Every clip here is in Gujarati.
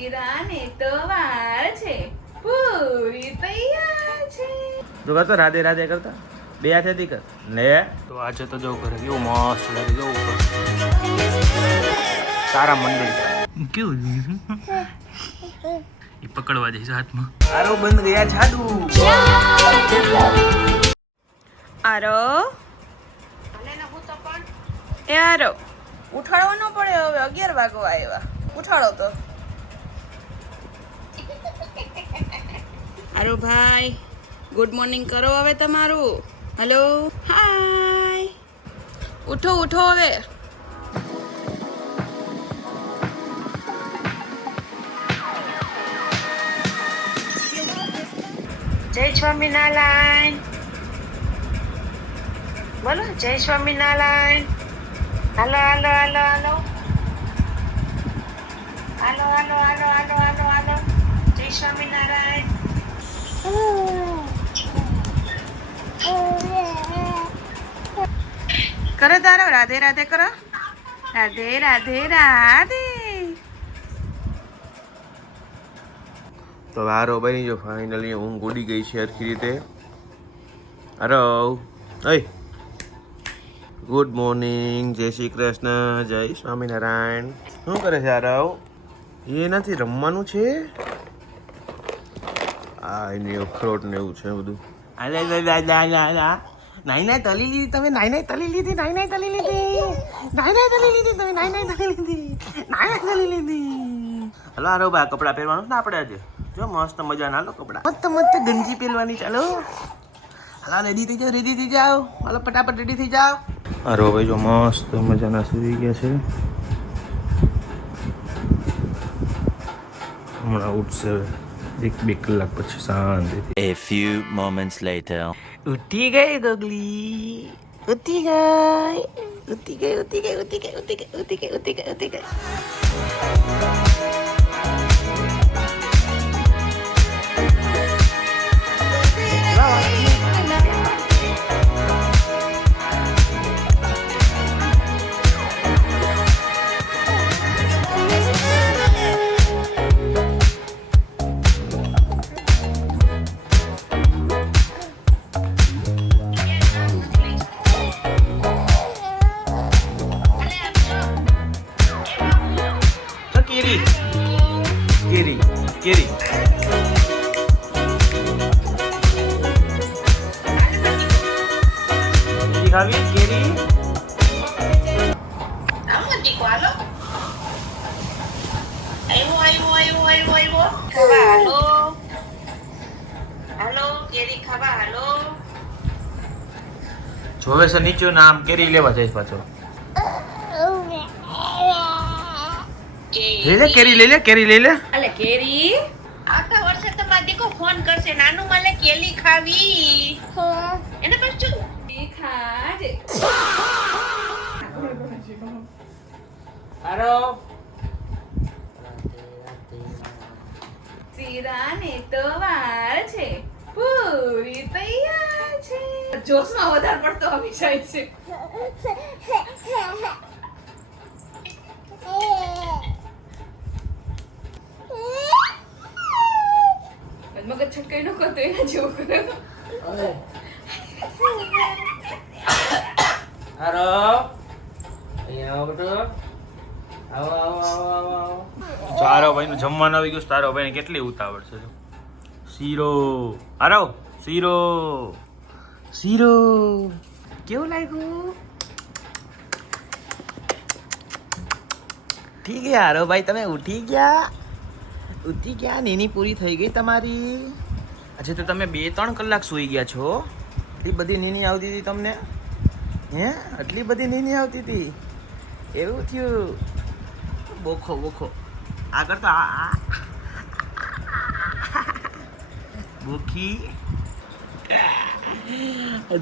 ચીરાને તો વાર છે, પૂરી તૈયાર છે. જો કરતો રાધે રાધે કરતા બે હાથેથી કર ને. તો આજે તો જો કરે કેવું મસ્ત લાગે જો ઉપર તારા મંદિર કેવું એ પકડવા જઈશ હાથમાં. આરો બંધ ગયા જાદુ. આરો એ આરો ઉઠાડવો ન પડે હવે 11 વાગવા આવ્યા. ઉઠાડો તો આરો ભાઈ. ગુડ મોર્નિંગ કરો હવે તમારું. Hello hi. ઉઠો ઉઠો હવે. જય સ્વામિનારાયણ બોલો. જય સ્વામિનારાયણ. હાલો હાલો હાલો હાલો હાલો હાલો હાલો હાલો હાલો હાલો. જય સ્વામિનારાયણ. કરો તારો રાધે રાધે કરો. રાધે રાધે રાધે. તો આરો બની જો ફાઇનલી ઊંઘ ઉડી ગઈ છે સરખી રીતે. આરો ઓય ગુડ મોર્નિંગ, જય શ્રી કૃષ્ણ, જય સ્વામિનારાયણ. શું કરે છે આરવ? એ નથી રમવાનું છે. આ એની અખરોટ ને એવું છે બધું. નાઈ નાઈ તલી લીધી તમે. નાઈ નાઈ તલી લીધી. નાઈ નાઈ તલી લીધી. નાઈ નાઈ તલી લીધી તમે. નાઈ નાઈ તલી લીધી. નાઈ નાઈ તલી લીધી. હલો આરવ ભાઈ કપડાં પહેરવાનું ને આપણે આજે. જો મસ્ત મજા ના લો કપડાં. મસ્ત મસ્ત ગંજી પહેરવાની. ચાલો હાલો રેડી થઈ જાઓ. રેડી થઈ જાઓ. હાલો ફટાફટ રેડી થઈ જાઓ. આરો ભાઈ જો મસ્ત મજાના સુઈ ગયા છે. હમણાં ઉઠશે 1-2 કલાક પછી શાંતિથી. A few moments later. ઉઠી ગઈ ગગલી. ઉઠી ગઈ. ઉઠી ગઈ. ઉઠી ગઈ. ઉઠી ગઈ. ઉઠી ગઈ. ઉઠી ગઈ. ઉઠી ગઈ. ઉઠી ગઈ. કેરી કેરી કેરી ખાવી કેરી. હાલો હાલો કેરી ખાવા હાલો. જોવે છે નીચે ના આમ કેરી લેવા જઈશ પાછો. લઈ લે કેરી. લઈ લે કેરી. લઈ લે. અલે કેરી આવતા વર્ષે તમારા દીકો ફોન કરશે નાનું મને કેલી ખાવી. એને પછી ખાજે. આરો ચીરાને તો વાર છે, પૂરી તૈયાર છે. જોશમાં વધારે પડતો આવી જાય છે. મગજ છટકાઈ નો કરતો એના જેવું કરે. આરો અહીંયા આવો બેટો. આવો આવો આવો આવો આવો. તારો ભાઈ નું જમવાનું આવી ગયું. તારો ભાઈ કેટલી ઉતાવળ છે. શીરો આરો. શીરો શીરો કેવું લાગ્યું? ઠીક છે આરો ભાઈ તમે ઉઠી ગયા. ઉઠી ગયા. નીની પૂરી થઈ ગઈ તમારી. આજે તો તમે 2-3 કલાક સૂઈ ગયા છો. એટલી બધી નીની આવતી હતી તમને? હે આટલી બધી નીની આવતી હતી? એવું થયું? બોખો બોખો આગળ તો આ બોખી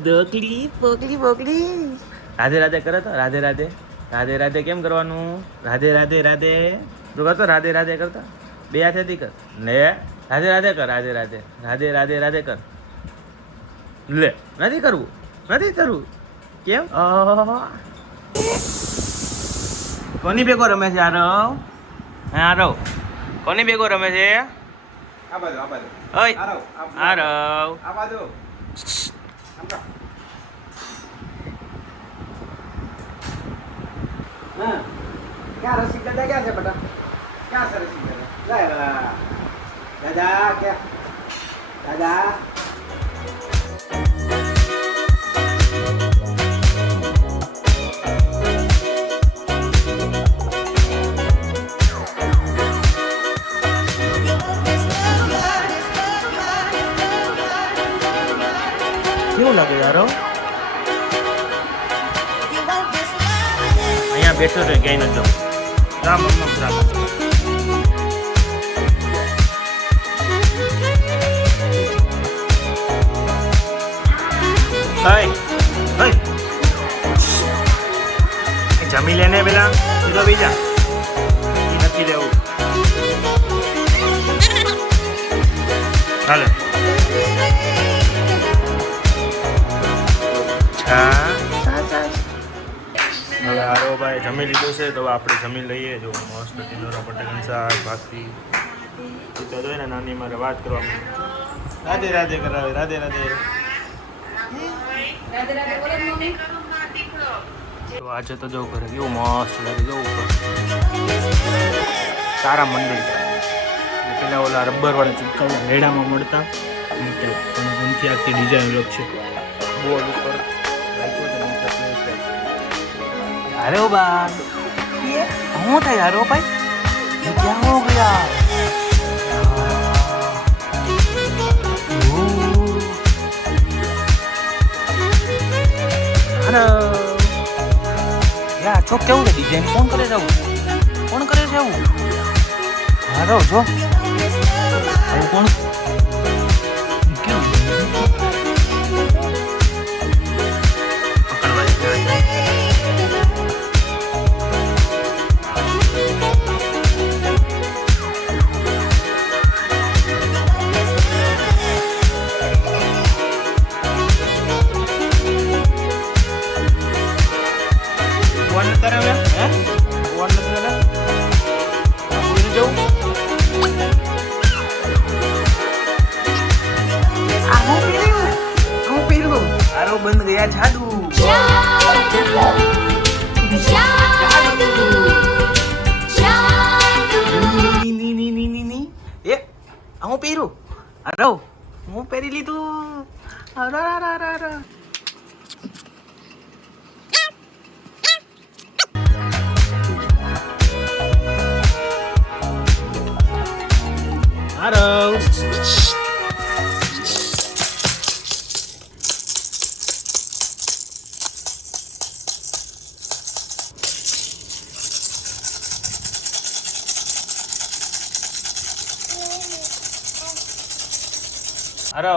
દોકલી પોકલી બોકલી. રાધે રાધે કરે તો. રાધે રાધે. રાધે રાધે કેમ કરવાનું? રાધે રાધે રાધે તો કરતો. રાધે રાધે કરતા બે હાથેથી કર ને. રાધે રાધે કર. રાધે રાધે. રાધે રાધે રાધે કર. લે નથી કરવું. નથી કરવું. કેમ? કોની ભેગો રમે છે આરવ? હે આરવ કોની ભેગો રમે છે? આ બાજુ ઓય આરવ આરવ આ બાજુ હા ક્યાં રસિક દાદા ક્યાં છે બેટા ક્યાં છે રસિક દાદા દાદા ક્યાં દાદા કેવું લાગે યાર અહીંયા બેઠો તો ક્યાંય ન જાઉં રામ રામ રામ જમી લેને પેલા સીધો બીજા નથી લેવું હાલે હવે આરો ભાઈ જમી લીધું છે તો આપણે જમી લઈએ જો મસ્ત ટીંડોરા બટાકાનું શાક ભાખરી તો જોઈને નાની મારે વાત કરવા રાધે રાધે કરાવે રાધે રાધે રાધે રાધે બોલો મમ્મી. તો આજે તો જવું ઘરે કેવું મસ્ત લાગે જવું ઉપર તારા મંદિર પેલા ઓલા રબર વાળા ચૂપકા મેળામાં મળતા પણ એમથી આખી ડિઝાઇન અલગ છે બોર્ડ ઉપર अरे ओ बा ये હું થાય યાર ઓ ભાઈ ક્યાં હો ગયા અરે યાર ચોક કેવું છે ડિઝાઇન કોણ કરે છે આવું હારો જો આવું કોણ કેવું બંધ ગયા જાદુ એ હું પહેરું અરે હું પહેરી લીધું અરે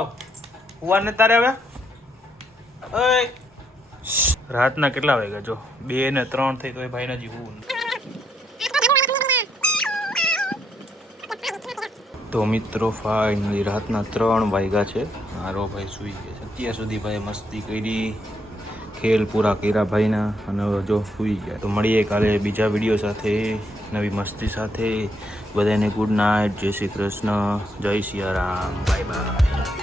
હુવા ને તારે હવે ઓય રાતના કેટલા વાગ્યા જો 2 ને 3 થઈ તો એ ભાઈ નજી હું તો મિત્રો ફાઇનલી રાતના 3 વાગ્યા છે મારો ભાઈ સૂઈ ગયો છે અત્યાર સુધી ભાઈ મસ્તી કરી ખેલ પૂરા કર્યા ભાઈના અને જો સૂઈ ગયા તો મળીએ કાલે બીજા વિડીયો સાથે નવી મસ્તી સાથે બધાને ગુડ નાઇટ જય શ્રી કૃષ્ણ જય સિયારામ બાય બાય